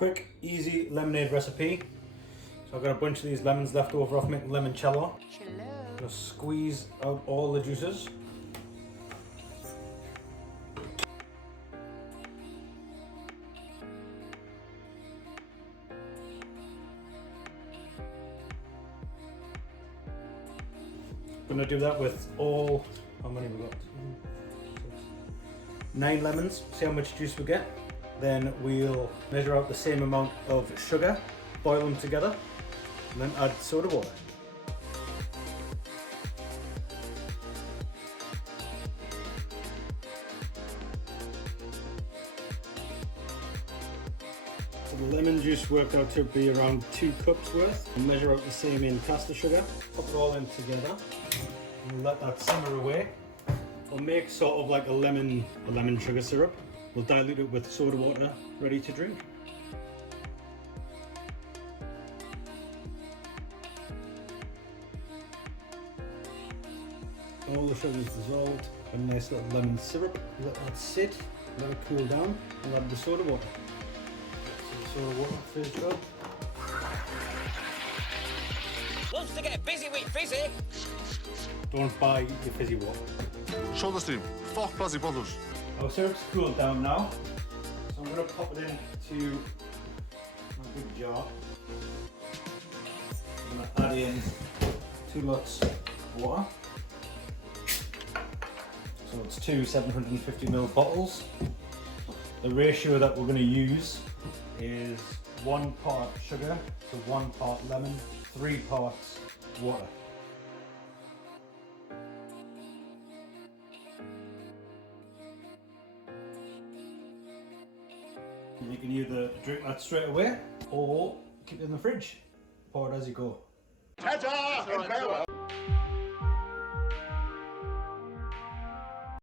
Quick, easy lemonade recipe. So I've got a bunch of these lemons left over off making limoncello. Just squeeze out all the juices. I'm going to do that with all, how many we got? 9 lemons, see how much juice we get. Then we'll measure out the same amount of sugar, boil them together, and then add soda water. So the lemon juice worked out to be around 2 cups worth. We'll measure out the same in caster sugar, put it all in together, and we'll let that simmer away. We'll make sort of like a lemon sugar syrup. We'll dilute it with soda water, ready to drink. All the sugar is dissolved, a nice little lemon syrup. Let that sit, let it cool down, and add the soda water. So the soda water fizzed up. Wants to get busy with fizzy. Don't buy the fizzy water. Shoulder stream. Fuck Buzzy Brothers. Our syrup's cooled down now, so I'm going to pop it into my big jar. I'm going to add in 2 lots of water. So it's 2 750ml bottles. The ratio that we're going to use is 1 part sugar to 1 part lemon, 3 parts water. You can either drink that straight away or keep it in the fridge. Pour it as you go. Ta-ta!